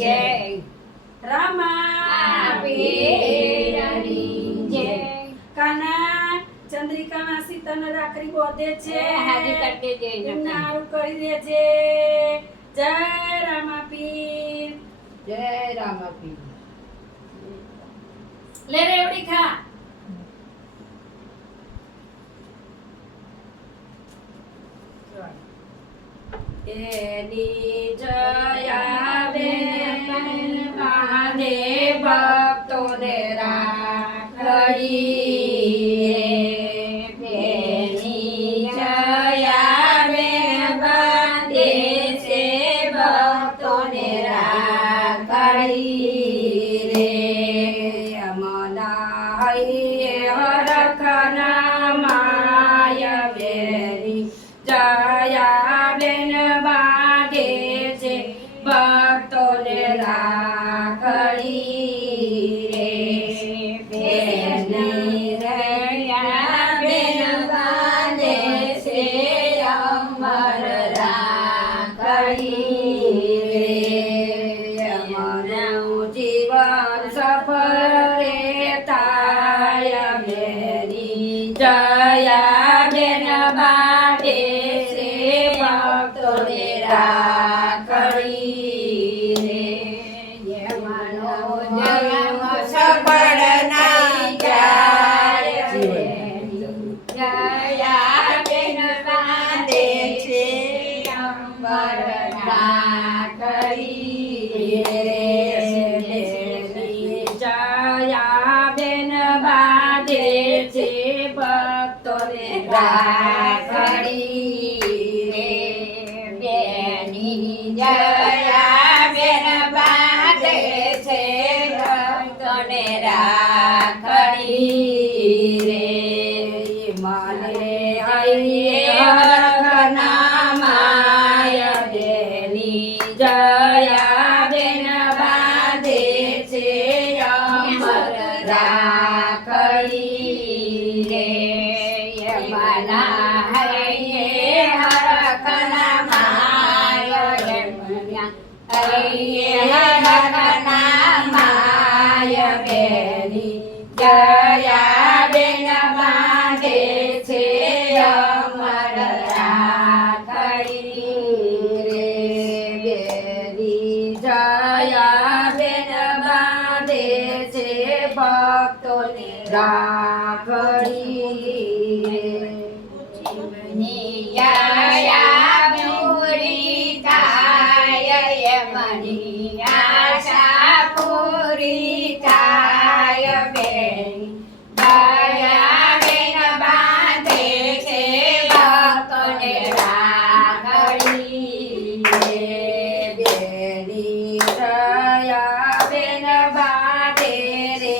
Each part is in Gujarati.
જય રામા પીરની જય કાના ચંદ્રિકાના સીતાને રાખડી બોધે છે હાજી કરી દેજે નારું કરી દેજે જય રામા પીર જય રામા પીર લે રેવડી ખા એની જયા બેન માને ભક્તોને રાખડી બેની જયા બેન બાંધે છે ભક્તોને રાખડી રે અમના હરખના માય બેની જયા બેન બાંધે છે ભક્તોને રાખડી રે બેની જયા બેન બાંધે છે અમર રાખડી રે અમરનું જીવન સફળ રે થાય બેની જયા બેન બાંધે છે ભક્તોને રાખડી રે યમનો જન્મ સફળ ના જાય જયા બેન બાંધે છે અંબર રાખડી રે જયા બેન બાંધે છે ભક્તોને રાખડી રે બેની જયા બેન બાંધે છે ભક્તોને રાખડી રે મને હરખના માય બેની જયા બેન બાંધે છે અમર રાખડી રે યમના હરખના માય હરખના માય બેની જયા બેન બાંધે છે અમર રાખડી રે બેની જયા બેન બાંધે છે ભક્તોને રાખડી રે જયા પૂરી થાય યમની આશા પૂરી થાય બેન દયા બેન બાંધે છે ભક્તોને રાખડી રે બેની દયા બેન બાંધે રે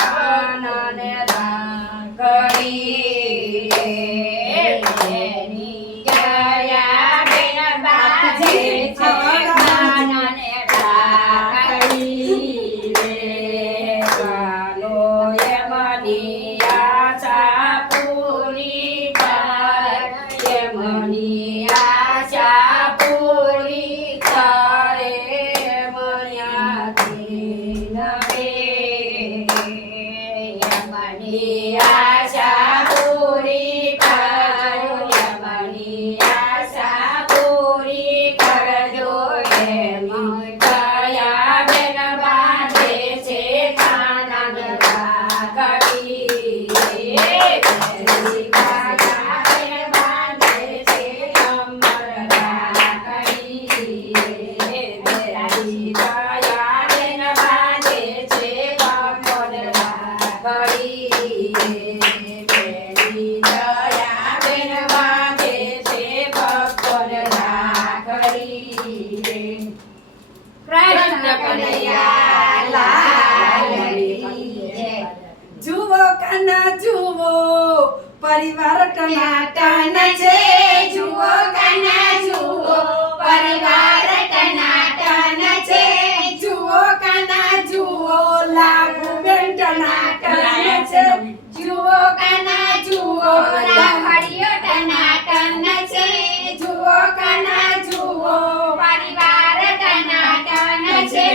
કાનને રાખડી બેની જયા બેન બાંધે છે કાનને રાખડી રે કાનો યમની આશા પૂરી કરે યમની આશા પૂરી કરે મર્યાદી નવે યમની આશા પૂરી કરો યમની આશા પૂરી કરજો એની દયા બેન બાંધે છે કાનન રાખડી બેની દયા બેન બાંધે છે અમર રાખડી બેની દયા બેન બાંધે છે ભક્તોને રાખડી બેની દયા બેન બાંધે છે ભક્તોને રાખડી કૃષ્ણ કનૈયા લાલની જય જુઓ કાના જુઓ પરિવાર ટનાટન છે જુઓ કાના જુઓ પરિવાર ટનાટન છે જુઓ કાના જુઓ લાગુ બેન ટનાટન છે જુઓ કાના જુઓ રાખડીઓ ટનાટન છે જુઓ કાના જુઓ પરિવાર ટનાટન છે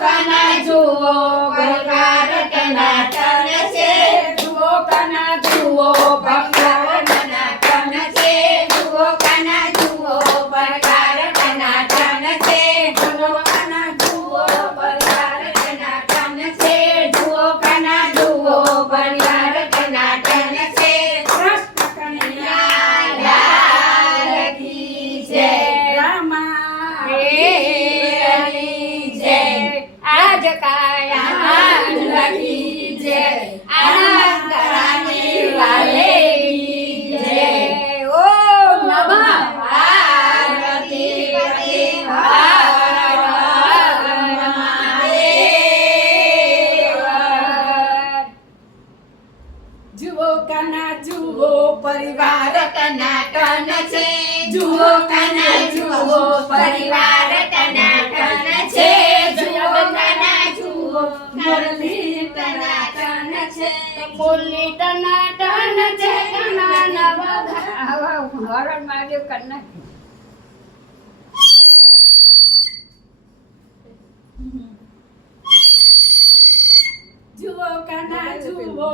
કાના જુઓ પરિવાર ટનાટન છે જુઓ કાના જુઓ પરિવાર ટનાટન છે જુઓ કાના જુઓ પરિવાર ટનાટન છે જુઓ કાના જુઓ પરિવાર ટનાટન છે જુઓ કાના જુઓ પરિવાર ટનાટન છે કૃષ્ણ કનૈયા લાલ કી જય રામા હેરી જય આજ કાયા લખી જય આનંદ રાની વાલે કી જય ઓમ નમઃ પાર્વતી પતે હર હર મહાદેવ જુઓ કાના જુઓ પરિવાર ટનાટન છે જુઓ કાના જુઓ પરિવાર ટનાટન છે જુઓ કાના જુઓ મુરલી ટનાટન છે મુરલી ટનાટન છે ઘણા નવા હરણ મહાદેવ કન્ના જુઓ કાના જુઓ